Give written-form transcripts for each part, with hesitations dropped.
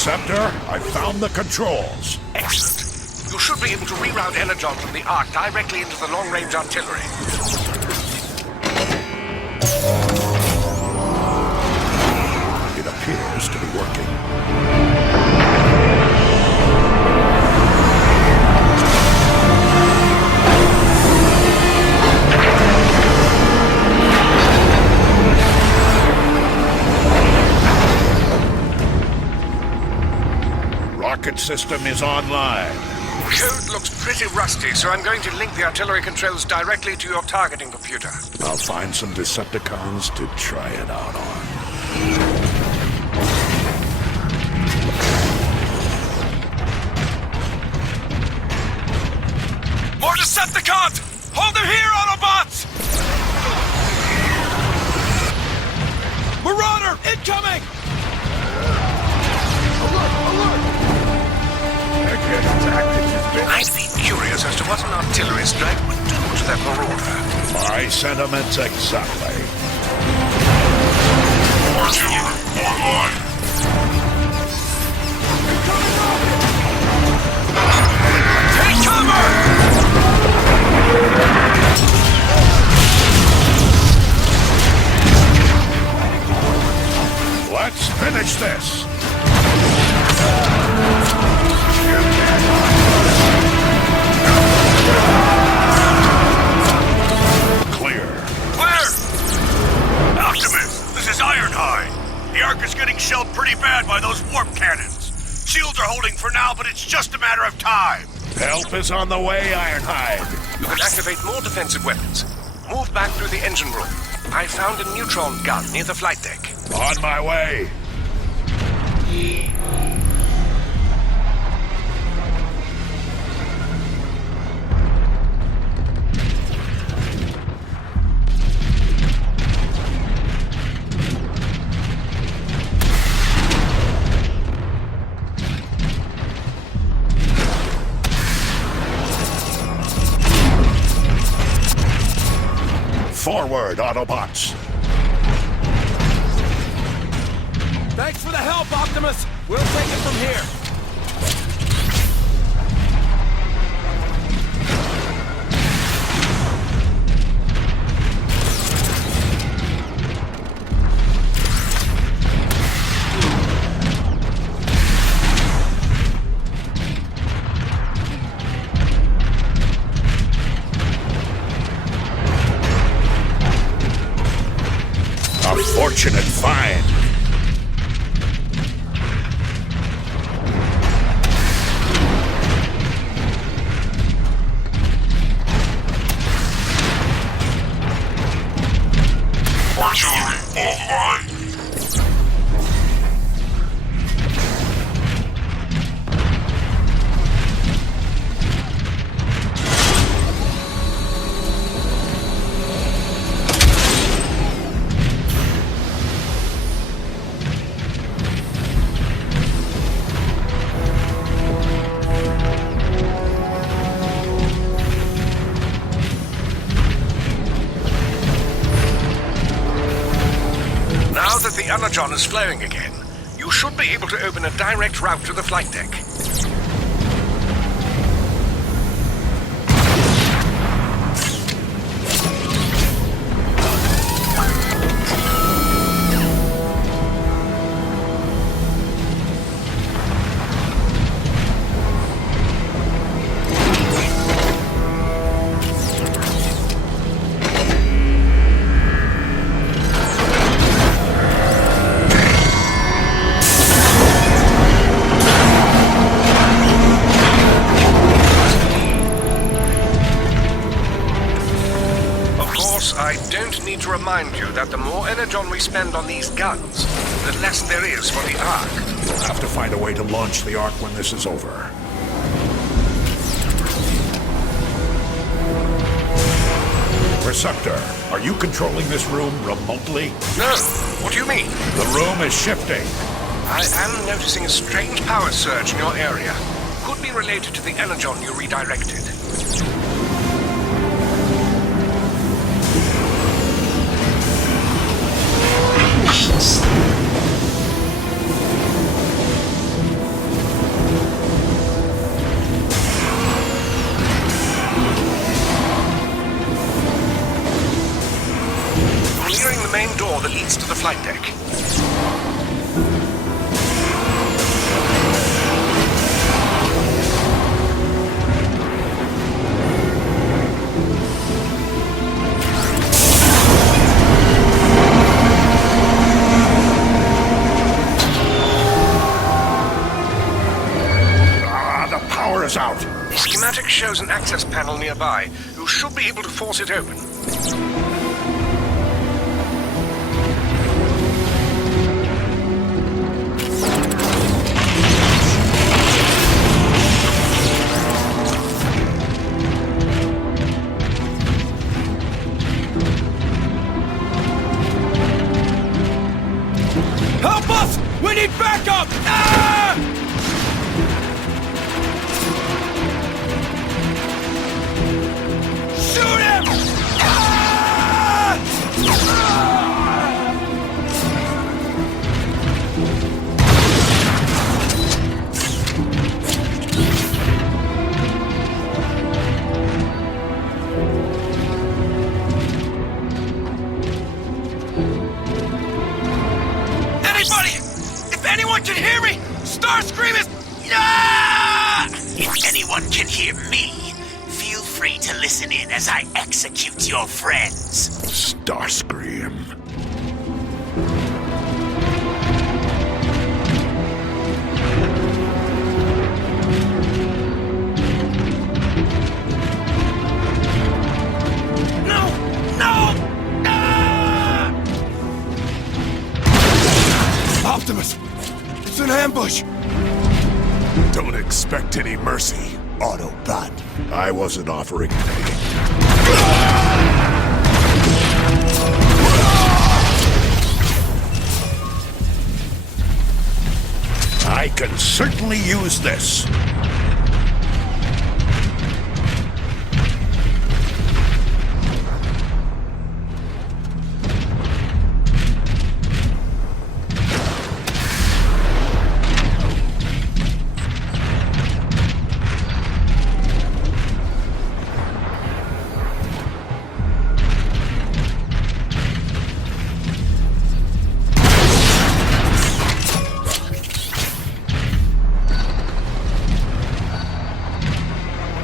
Receptor, I found the controls. Excellent. You should be able to reroute energon from the Ark directly into the long-range artillery. It appears to be working. Rocket system is online. Code looks pretty rusty, so I'm going to link the artillery controls directly to your targeting computer. I'll find some Decepticons to try it out on. More Decepticons! Hold them here, Autobots! Marauder, incoming! I'd be curious as to what an artillery strike would do to that marauder. My sentiments exactly. Artillery online. Take cover! Let's finish this. Optimus, this is Ironhide. The Ark is getting shelled pretty bad by those warp cannons. Shields are holding for now, but it's just a matter of time. Help is on the way, Ironhide. You can activate more defensive weapons. Move back through the engine room. I found a neutron gun near the flight deck. On my way. Forward, Autobots. Thanks for the help, Optimus! We'll take it from here. A fortunate find. Artillery online. Now that the energon is flowing again, you should be able to open a direct route to the flight deck. I don't need to remind you that the more energon we spend on these guns, the less there is for the Ark. We'll have to find a way to launch the Ark when this is over. Receptor, are you controlling this room remotely? No. What do you mean? The room is shifting. I am noticing a strange power surge in your area. Could be related to the energon you redirected. the main door that leads to the flight deck. The power is out. The schematic shows an access panel nearby. You should be able to force it open. Help us! We need backup! Ah! Shoot him! Ah! Anybody! If anyone can hear me, Starscream is... Ah! If anyone can hear me, feel free to listen in as I execute your friends. Starscream. No! No! Ah! Optimus! It's an ambush! Don't expect any mercy, Autobot. I wasn't offering any. I can certainly use this.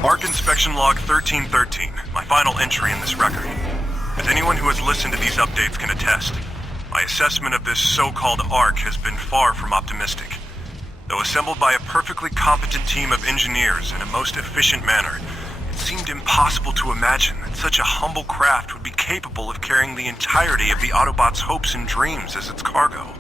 Arc Inspection Log 1313, my final entry in this record. As anyone who has listened to these updates can attest, my assessment of this so-called Arc has been far from optimistic. Though assembled by a perfectly competent team of engineers in a most efficient manner, it seemed impossible to imagine that such a humble craft would be capable of carrying the entirety of the Autobots' hopes and dreams as its cargo.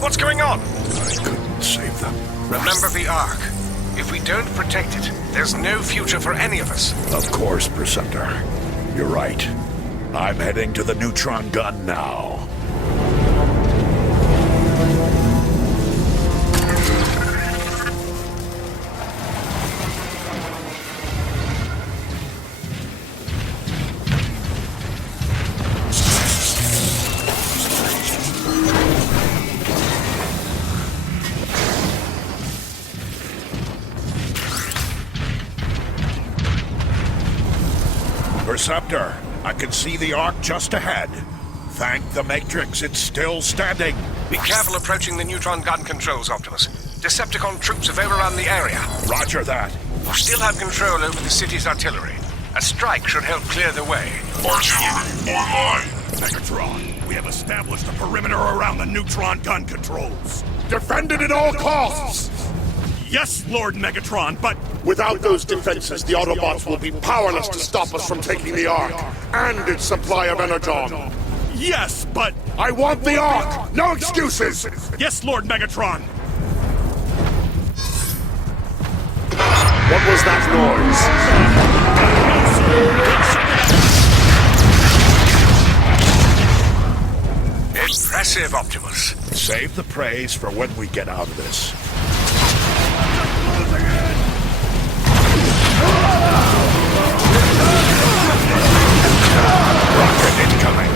What's going on? I couldn't save them. Remember the Ark. If we don't protect it, there's no future for any of us. Of course, Preceptor. You're right. I'm heading to the neutron gun now. Perceptor, I can see the Ark just ahead. Thank the Matrix, it's still standing. Be careful approaching the neutron gun controls, Optimus. Decepticon troops have overrun the area. Roger that. You still have control over the city's artillery. A strike should help clear the way. Artillery online. Cybertron, we have established a perimeter around the neutron gun controls. Defend it at all costs! Yes, Lord Megatron, but Without those defenses, the Autobots will be powerless to stop us from taking the Ark and its supply of energon. yes, but I want the Ark! No excuses! yes, Lord Megatron. What was that noise? Impressive, Optimus. Save the praise for when we get out of this. Rocket incoming!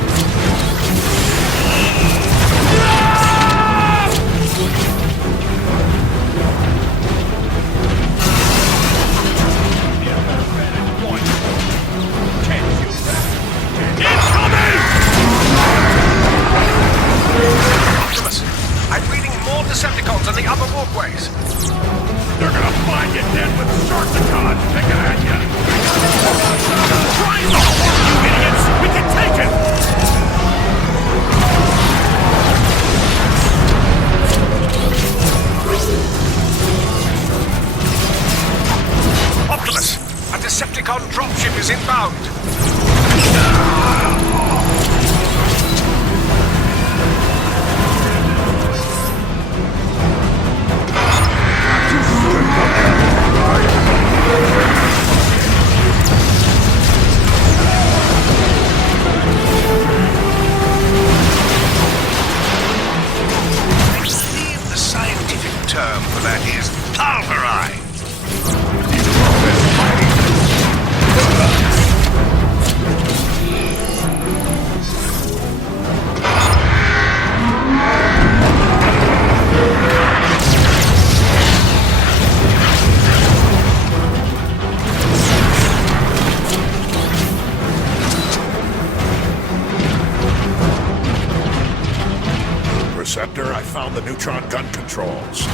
Optimus, I'm reading more Decepticons on the upper walkways. They're gonna find you dead with Sharkticons picking at you. Triangle! You idiots! We can take it! Optimus, a Decepticon dropship is inbound. I believe the scientific term for that is pulverized. Perceptor, I found the neutron gun controls.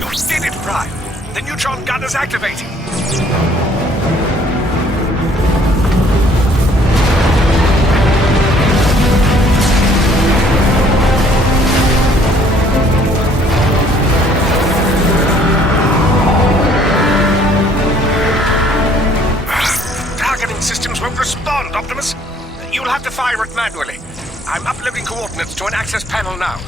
You did it, Prime. The neutron gun is activating. Targeting systems won't respond, Optimus. You'll have to fire it manually. I'm uploading coordinates to an access panel now.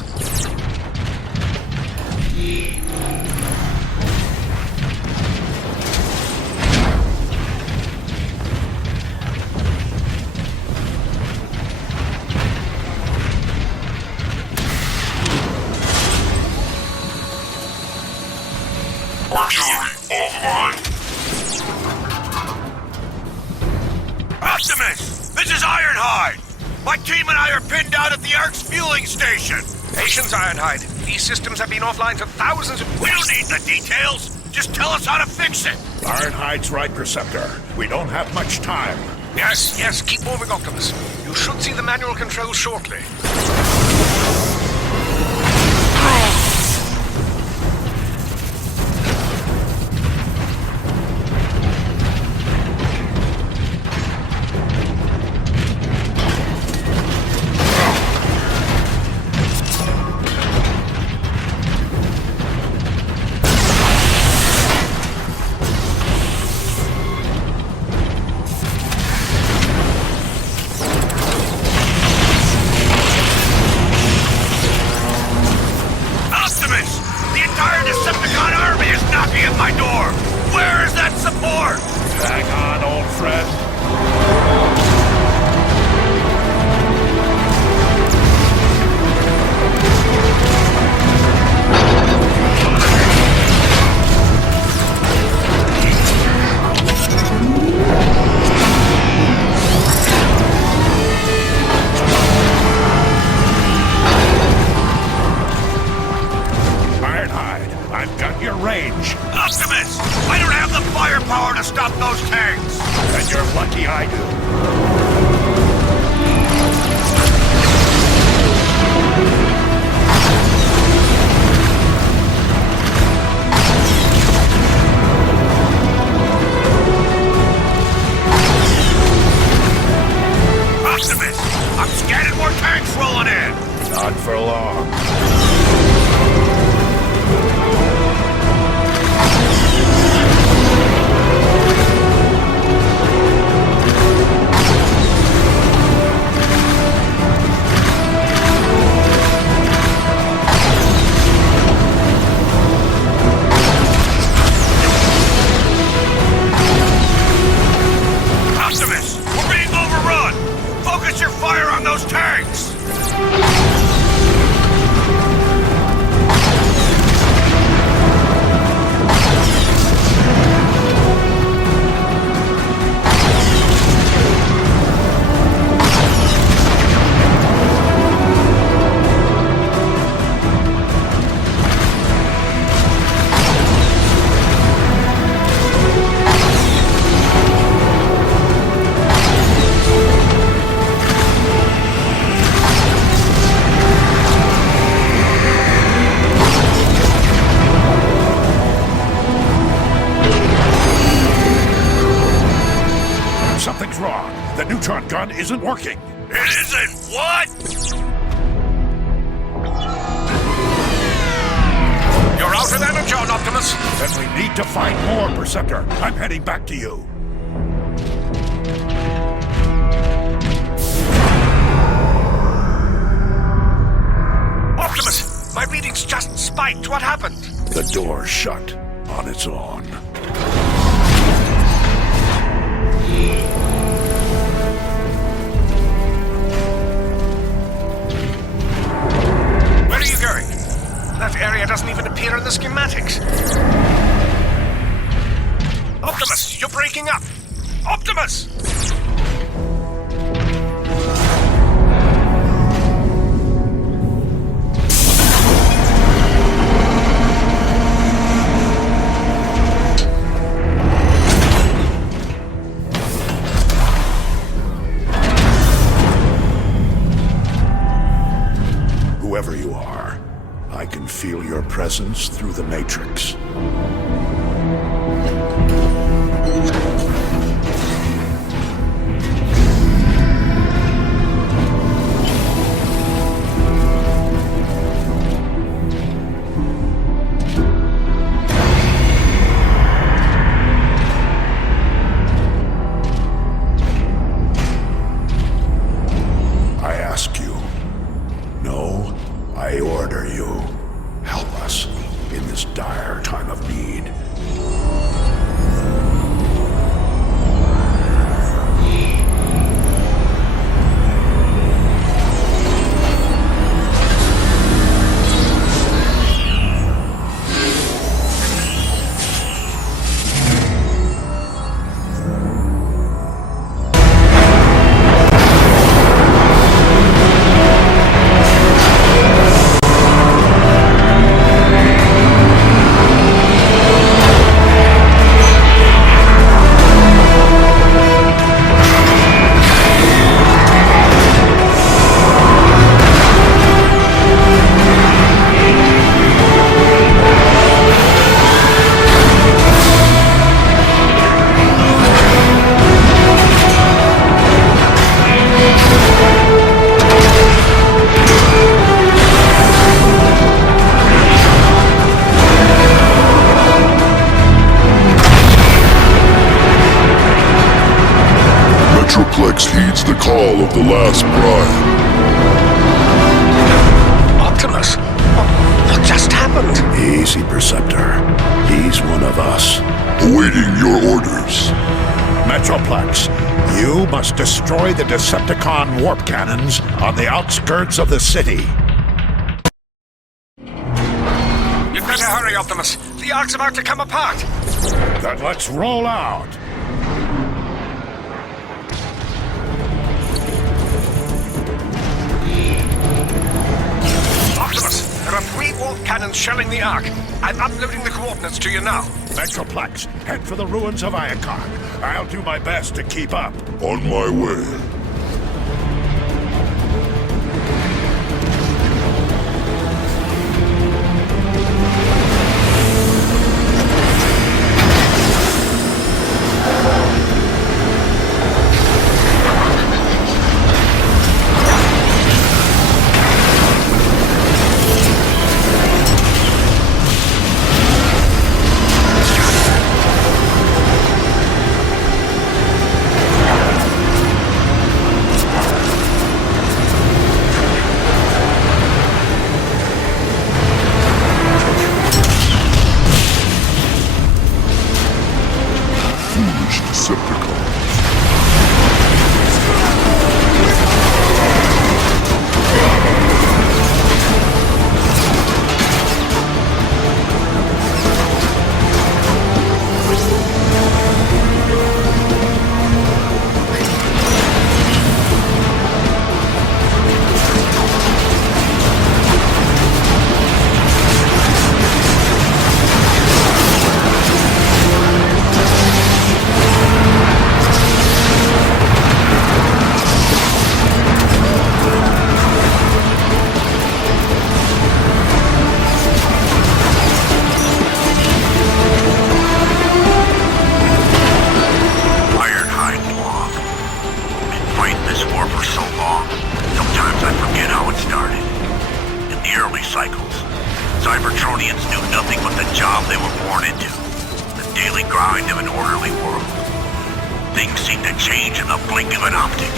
Artillery online. Optimus! This is Ironhide! My team and I are pinned out at the Ark's fueling station. Patience, Ironhide. These systems have been offline for thousands of... We don't need the details. Just tell us how to fix it. Ironhide's right, Perceptor. We don't have much time. Yes, keep moving, Optimus. You should see the manual controls shortly. more tanks rolling in! Not for long. Optimus, we're being overrun! Focus your fire on those tanks! Something's wrong. The neutron gun isn't working. It isn't what? You're out of energon, Optimus. Then we need to find more, Perceptor. I'm heading back to you. Optimus, my readings just spiked. What happened? The door's shut on its own. Where are you going? That area doesn't even appear in the schematics. Optimus, you're breaking up. Optimus! Whoever you are, I can feel your presence through the Matrix. I ask you. No, I order you. Help us in this dire time of need. Metroplex heeds the call of the last bride. Optimus, what just happened? Easy, Perceptor. He's one of us. Awaiting your orders. Metroplex, you must destroy the Decepticon warp cannons on the outskirts of the city. You'd better hurry, Optimus. The Ark's about to come apart. Then let's roll out. Optimus, there are 3 warp cannons shelling the Ark. I'm uploading the coordinates to you now. Metroplex, head for the ruins of Iacon. I'll do my best to keep up. On my way. blink of an optic.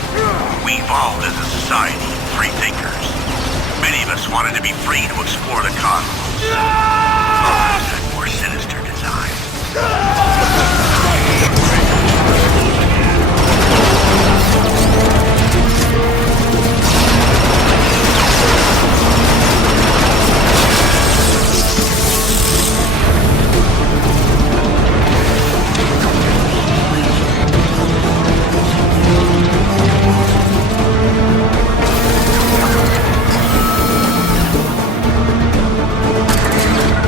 We evolved as a society, free thinkers. Many of us wanted to be free to explore the cosmos. Others had more sinister designs.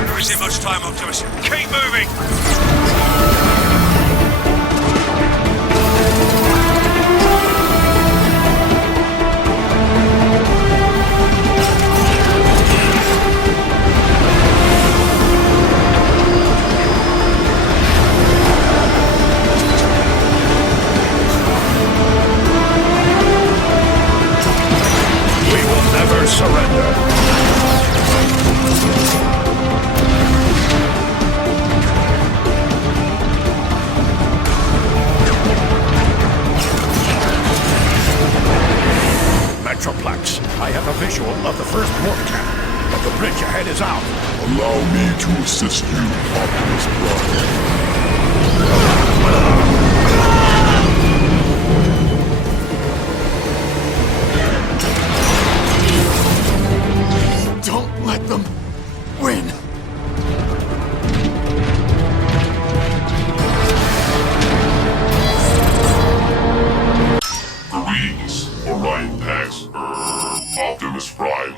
There isn't much time, Optimus. Keep moving! We will never surrender. Metroplex, I have a visual of the first warp cannon, but the bridge ahead is out. Allow me to assist you, Optimus Prime. Don't let them win. Greetings, Orion Pax, Optimus Prime.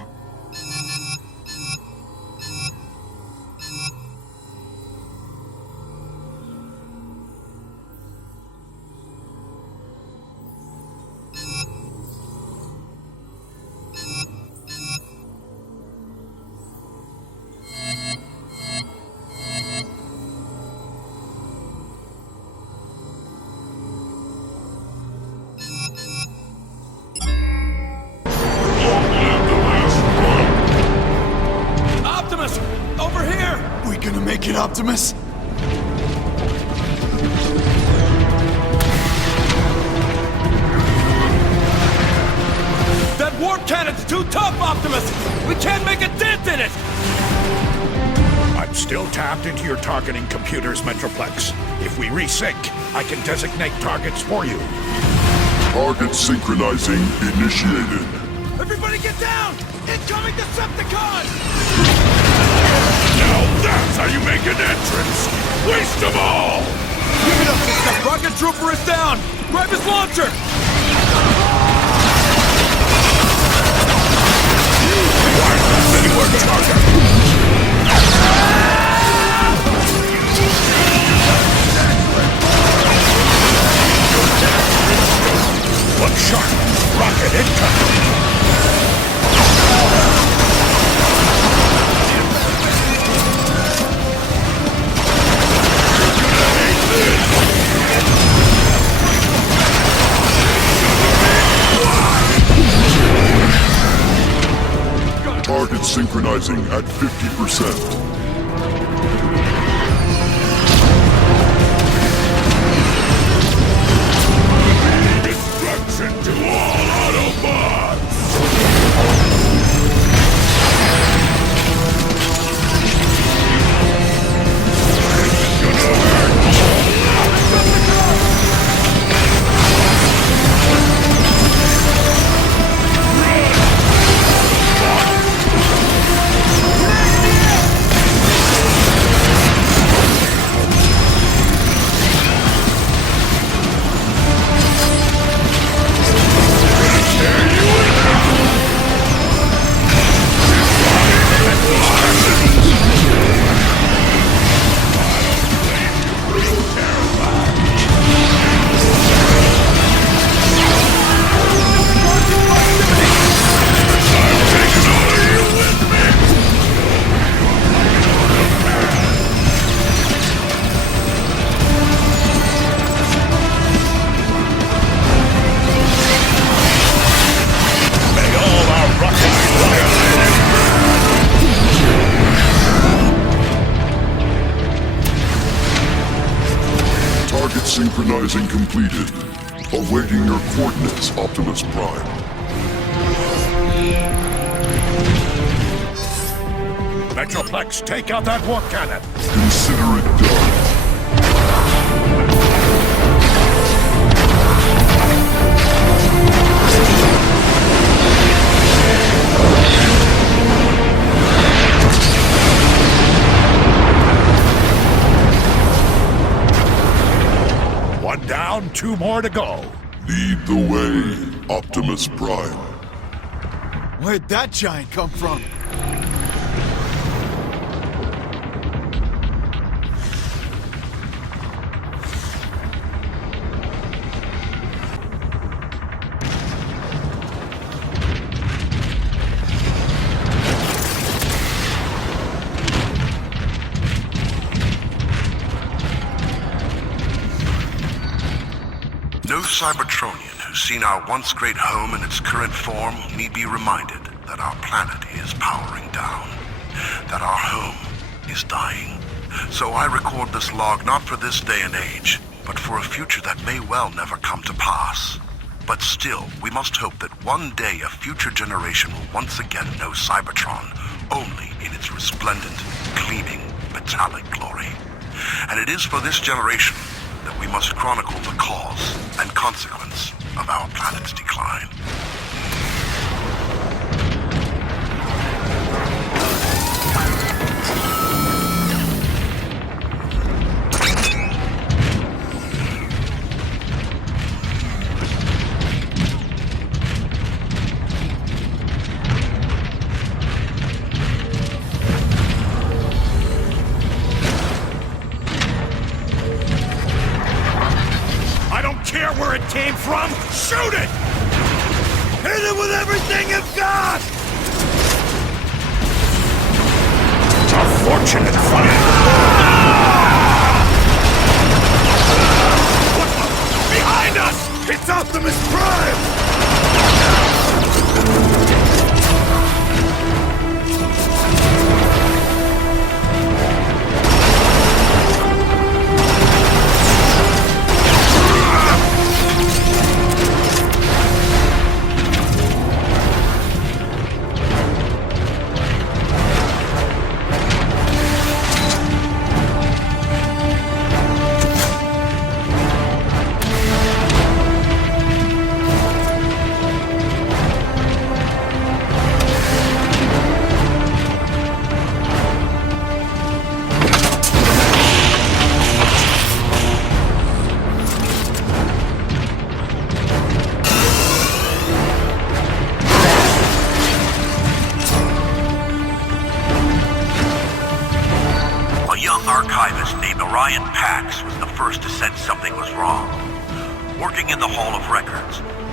Optimus! Over here! We gonna make it, Optimus? That warp cannon's too tough, Optimus! We can't make a dent in it! I'm still tapped into your targeting computers, Metroplex. If we resync, I can designate targets for you. Target synchronizing initiated. Everybody get down! Incoming Decepticon! Now that's how you make an entrance! Waste them all! Give it up! That rocket trooper is down! Grab his launcher! Anywhere target! Look sharp! Rocket incoming! Target synchronizing at 50%. Destruction to all Autobots! Synchronizing completed. Awaiting your coordinates, Optimus Prime. Metroplex, take out that warp cannon! Consider it done. One down, 2 more to go. Lead the way, Optimus Prime. Where'd that giant come from? No Cybertronian who's seen our once great home in its current form need be reminded that our planet is powering down, that our home is dying. So I record this log not for this day and age, but for a future that may well never come to pass. But still, we must hope that one day a future generation will once again know Cybertron only in its resplendent, gleaming, metallic glory. And it is for this generation that we must chronicle the cause and consequence of our planet's decline. Where it came from, shoot it! Hit it with everything you've got! A fortunate fight! Behind us! It's Optimus Prime!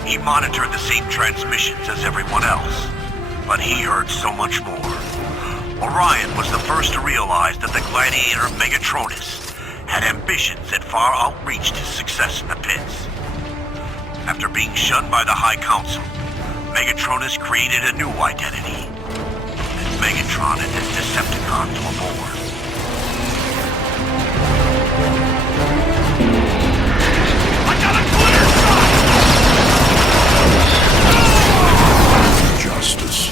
He monitored the same transmissions as everyone else, but he heard so much more. Orion was the first to realize that the gladiator Megatronus had ambitions that far outreached his success in the pits. After being shunned by the High Council, Megatronus created a new identity, and Megatron and his Decepticons were born. I got a clear shot! Justice.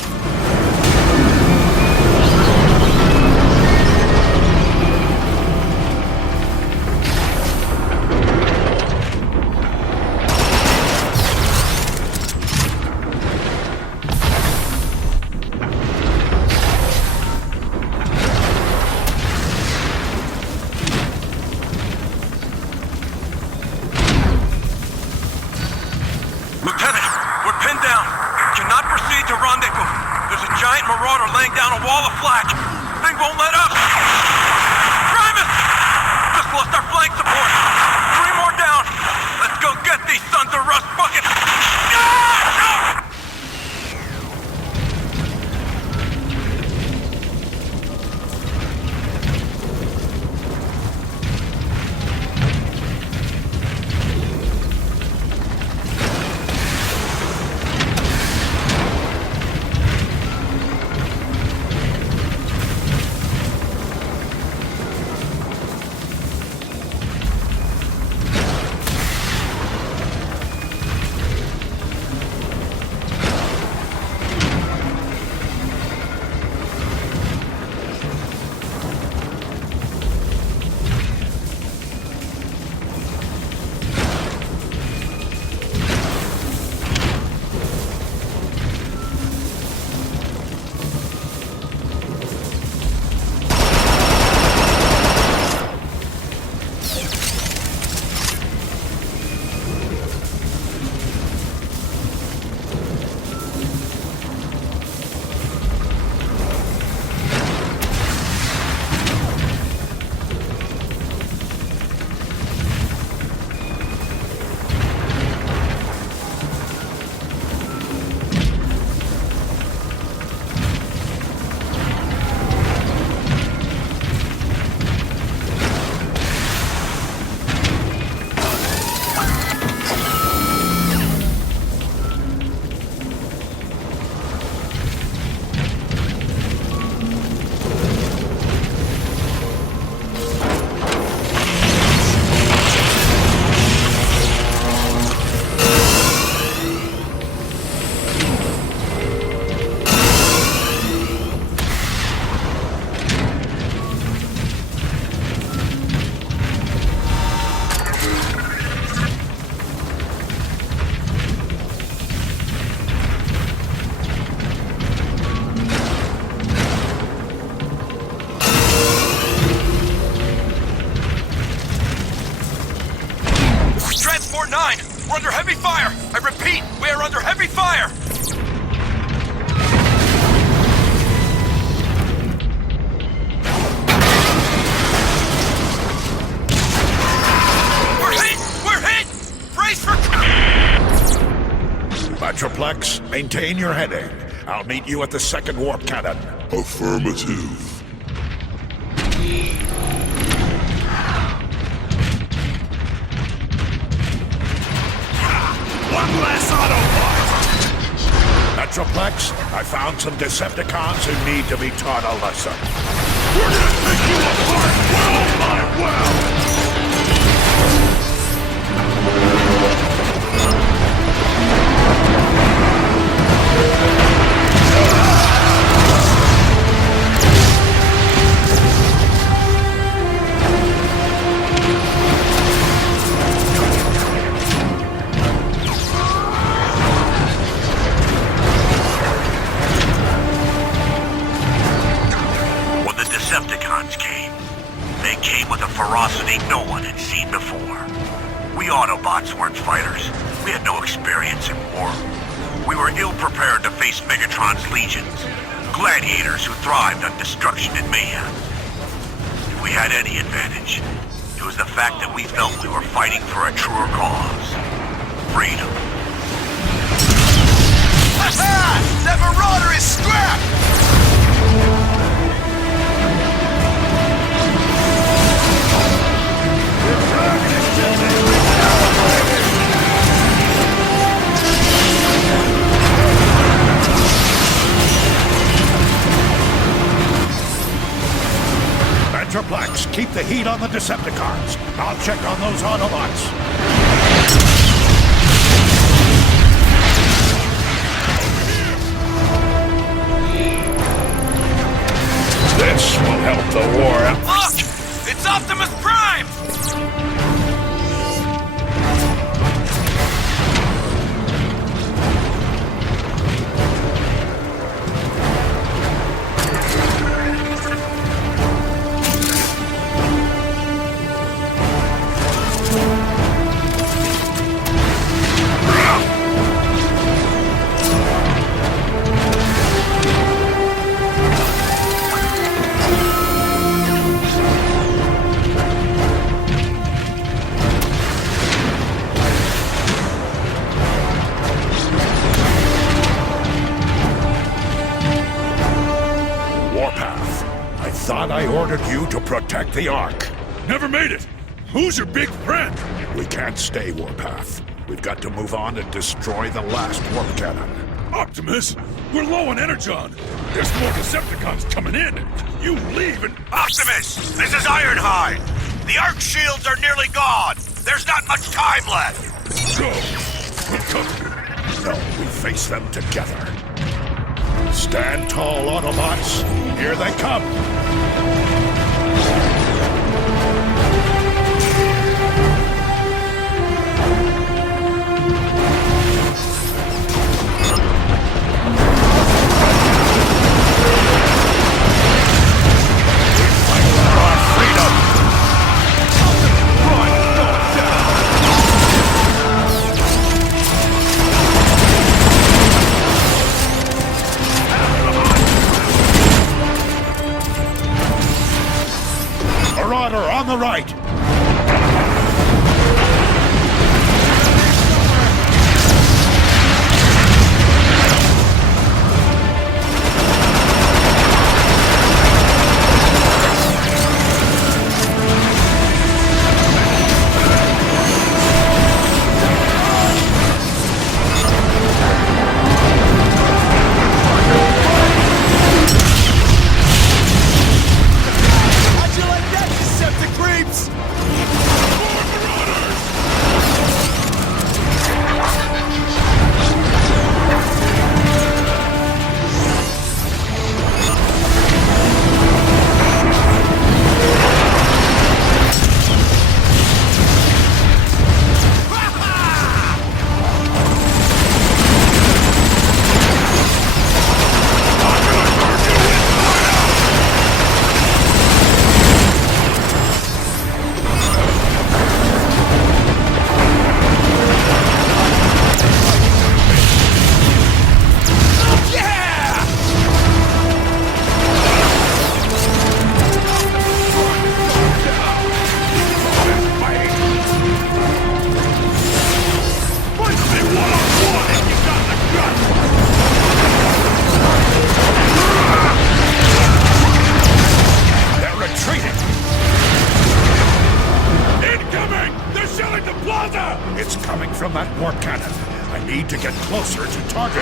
Maintain your heading. I'll meet you at the second warp cannon. Affirmative. One less Autobot! Metroplex, I found some Decepticons who need to be taught a lesson. We're gonna take you apart well by well! Ferocity no one had seen before. We Autobots weren't fighters. We had no experience in war. We were ill-prepared to face Megatron's legions, gladiators who thrived on destruction and mayhem. If we had any advantage, it was the fact that we felt we were fighting for a truer cause. Freedom. Ha-ha! That Marauder is scrapped! Metroplex, keep the heat on the Decepticons. I'll check on those Autobots. This will help the war out. Look! It's Optimus Prime! Thought I ordered you to protect the Ark. Never made it! Who's your big friend? We can't stay, Warpath. We've got to move on and destroy the last warp cannon. Optimus, we're low on energon. There's more Decepticons coming in. You leave and... Optimus! This is Ironhide! The Arc shields are nearly gone! There's not much time left! Go! We'll cover you. No, we face them together. Stand tall, Autobots. Here they come.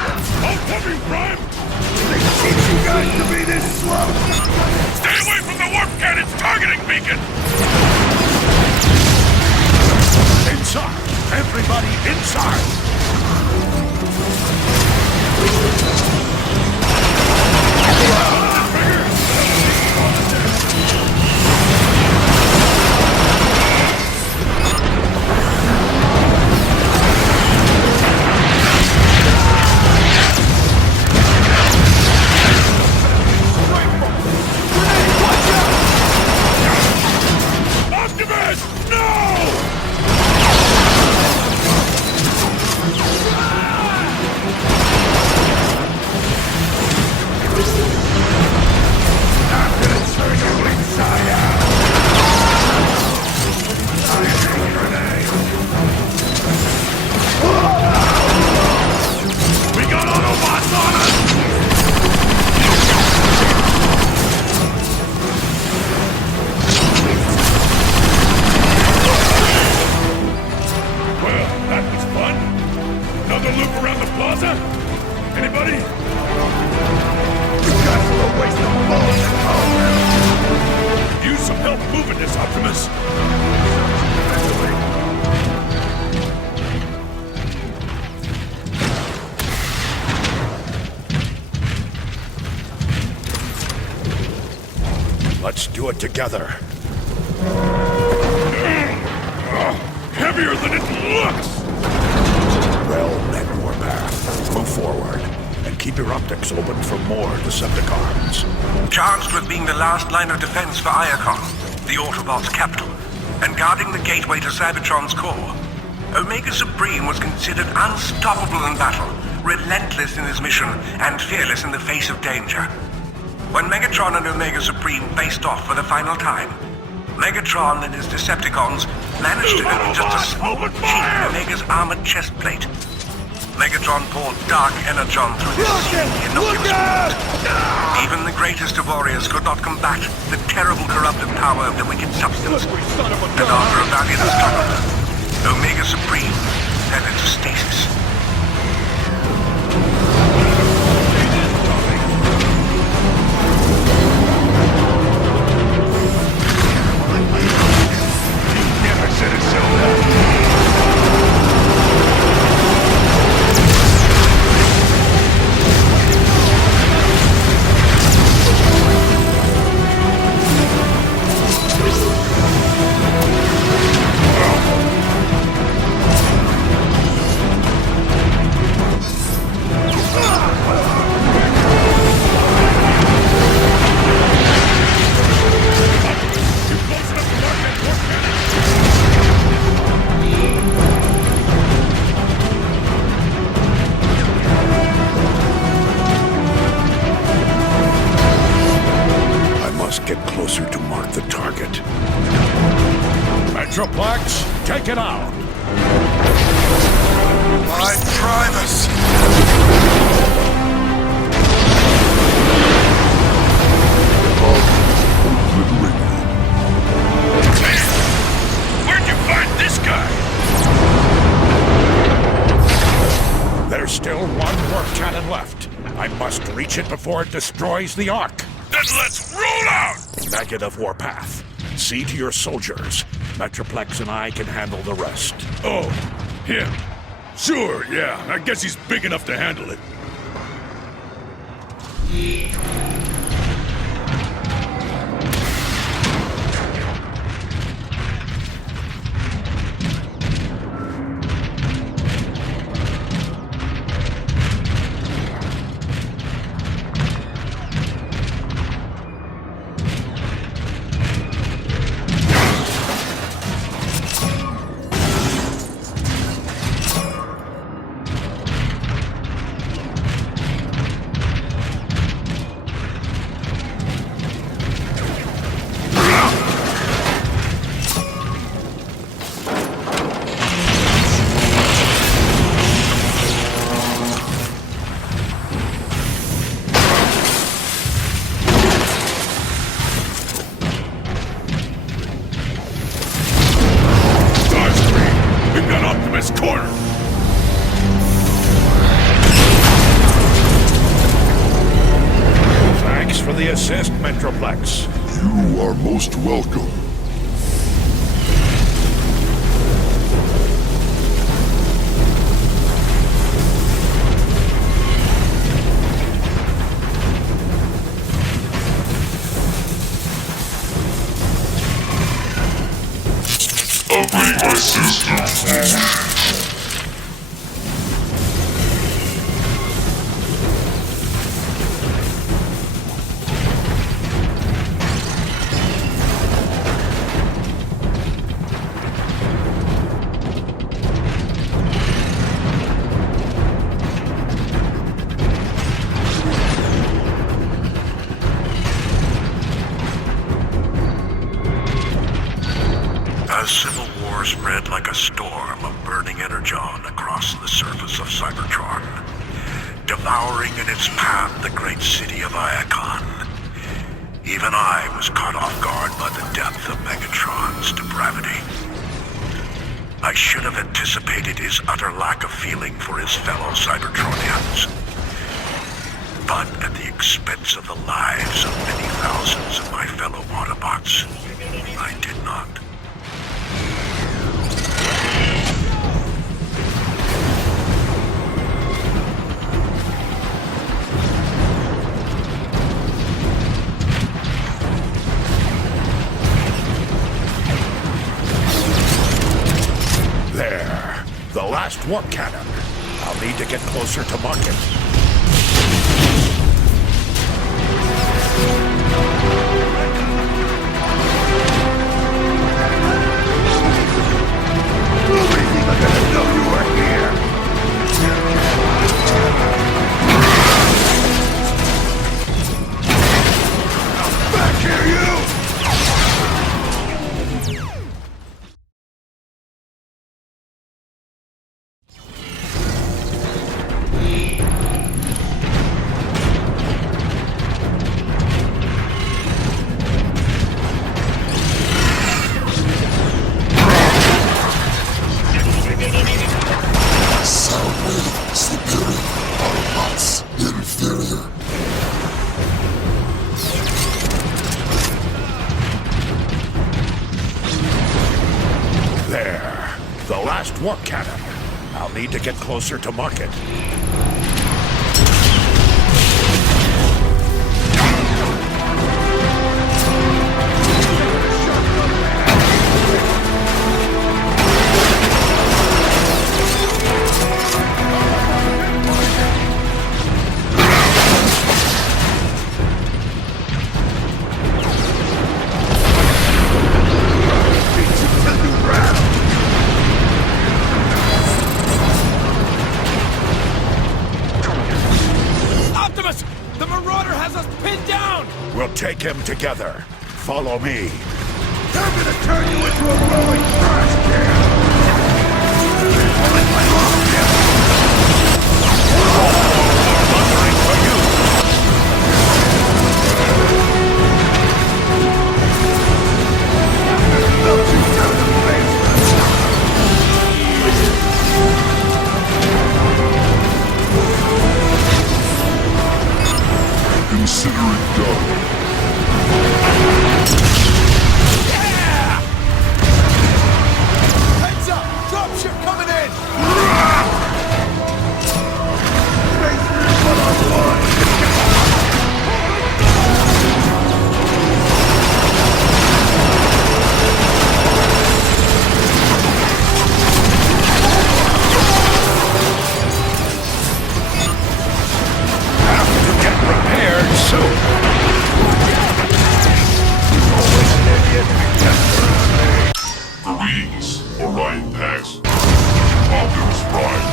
I'll cover you, Prime! They teach you guys to be this slow! Stay away from the warp cannon's targeting beacon! Inside! Everybody inside! Optimus! No! We got Autobots on us! Well, that was fun. Another loop around the plaza? Anybody? You guys are a waste of bullets and power. Use some help moving this, Optimus. Let's do it together. Heavier than it looks! Well met, Warpath. Move forward, and keep your optics open for more Decepticons. Charged with being the last line of defense for Iacon, the Autobots' capital, and guarding the gateway to Cybertron's core, Omega Supreme was considered unstoppable in battle, relentless in his mission, and fearless in the face of danger. When Megatron and Omega Supreme faced off for the final time, Megatron and his Decepticons managed to open just a small chink in Omega's armored chest plate. Megatron poured dark energon through this seemingly innocuous wound. Even the greatest of warriors could not combat the terrible corruptive power of the wicked substance. And after a valiant struggle, Omega Supreme fell into stasis. Metroplex, take it out! My Primus! Where'd you find this guy? There's still one warp cannon left. I must reach it before it destroys the Ark. Then let's roll out! Negative, Warpath. See to your soldiers. Metroplex and I can handle the rest. Oh, him. Sure, yeah. I guess he's big enough to handle it. Metroplex. You are most welcome. Upgrade my system. As civil war spread like a storm of burning energon across the surface of Cybertron, devouring in its path the great city of Iacon, even I was caught off guard by the depth of Megatron's depravity. I should have anticipated his utter lack of feeling for his fellow Cybertronians, but at the expense of the lives of many thousands of my fellow Autobots, I did not. There. The last warp cannon. I'll need to get closer to market. Nobody's even gonna know you were here! Back here, you! Soundwave superior, Autobots inferior. There. The last warp cannon. I'll need to get closer to market. Optimus! The Marauder has us pinned down! We'll take him together. Follow me. I'm gonna turn you into a rolling trash can! Thundering for you. Melt you down to basement! Consider it done. Heads up! Dropship coming in! Have to get repaired soon. Greetings, Orion Pax. Optimus Prime.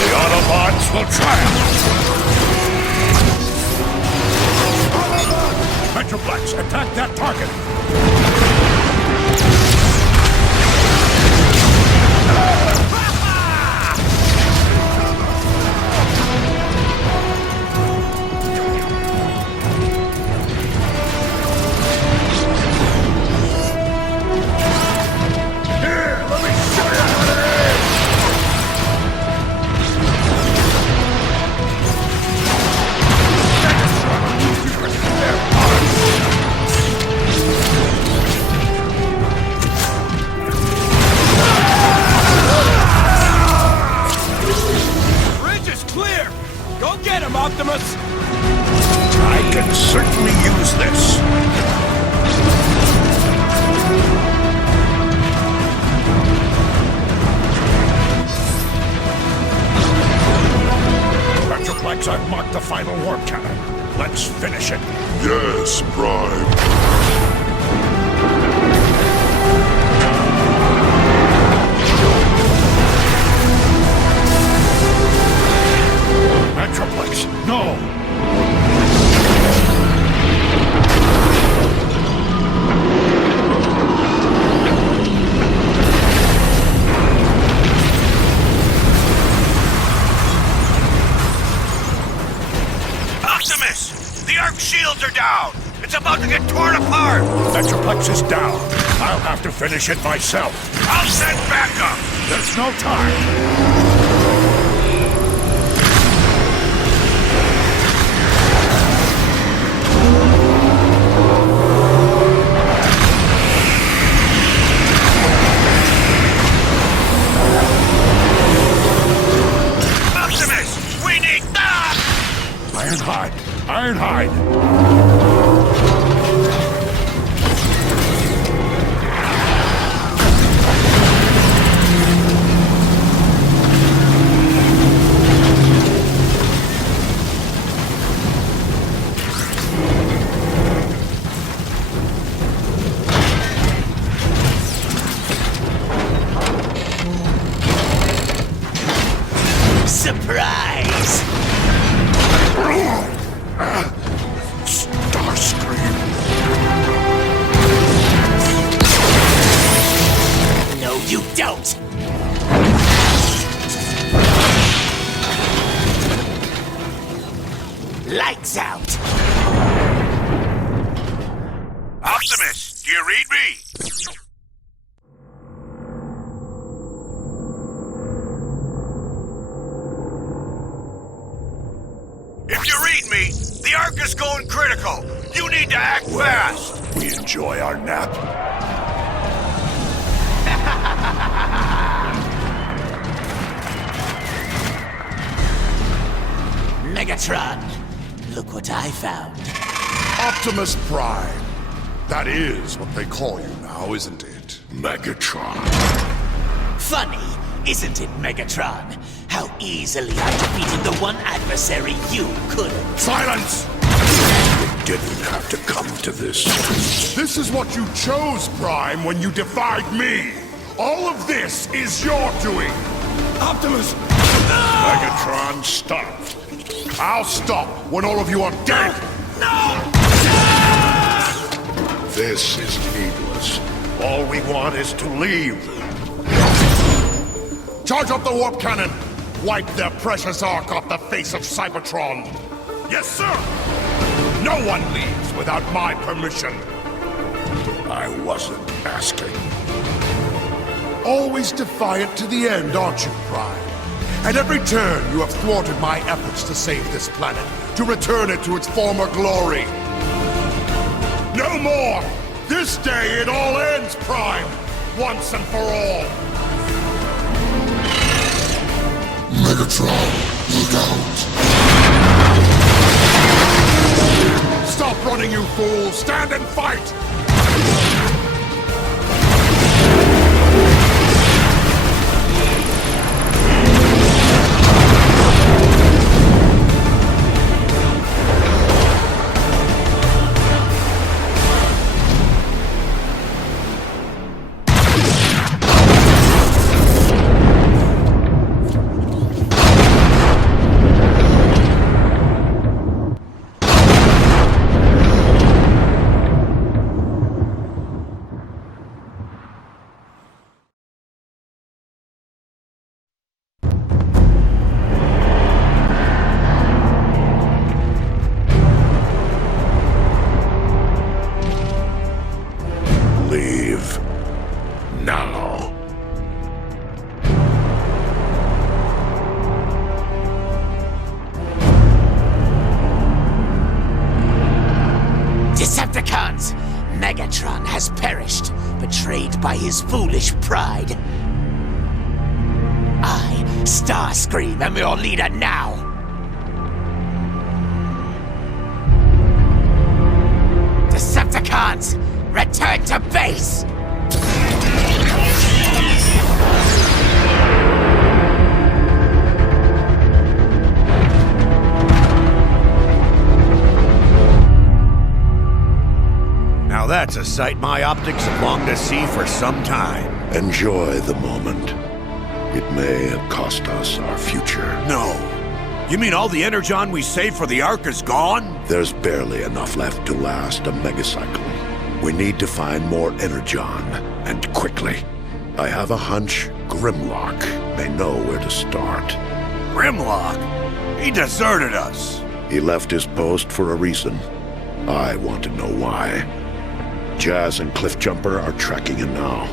The Autobots will triumph. Metroplex, attack that target. Optimus! I can certainly use this. Metroplex, I've marked the final warp cannon. Let's finish it. Yes, Prime. Metroplex, no! Optimus! The Ark shields are down! It's about to get torn apart! Metroplex is down. I'll have to finish it myself. I'll send backup! There's no time. Optimus! We need that! Ironhide! Ironhide! Surprise! Starscream! No, you don't! Lights out! Optimus, do you read me? If you read me, the Ark is going critical. You need to act fast. We enjoy our nap. Megatron, look what I found. Optimus Prime. That is what they call you now, isn't it? Megatron. Funny, isn't it, Megatron? How easily I defeated the one adversary you couldn't. Silence! It didn't have to come to this. This is what you chose, Prime, when you defied me. All of this is your doing. Optimus! Megatron, stop. I'll stop when all of you are dead. This is needless. All we want is to leave. Charge up the warp cannon. Wipe their precious Ark off the face of Cybertron. Yes, sir. No one leaves without my permission. I wasn't asking. Always defiant to the end, aren't you, Prime? At every turn, you have thwarted my efforts to save this planet, to return it to its former glory. No more! This day it all ends, Prime! Once and for all! Megatron, look out! Stop running, you fool! Stand and fight! Leave. Now. Decepticons! Megatron has perished, betrayed by his foolish pride. I, Starscream, am your leader now. Return to base! Now that's a sight my optics have longed to see for some time. Enjoy the moment. It may have cost us our future. No. You mean all the energon we saved for the Ark is gone? There's barely enough left to last a megacycle. We need to find more energon, and quickly. I have a hunch Grimlock may know where to start. Grimlock? He deserted us. He left his post for a reason. I want to know why. Jazz and Cliffjumper are tracking him now.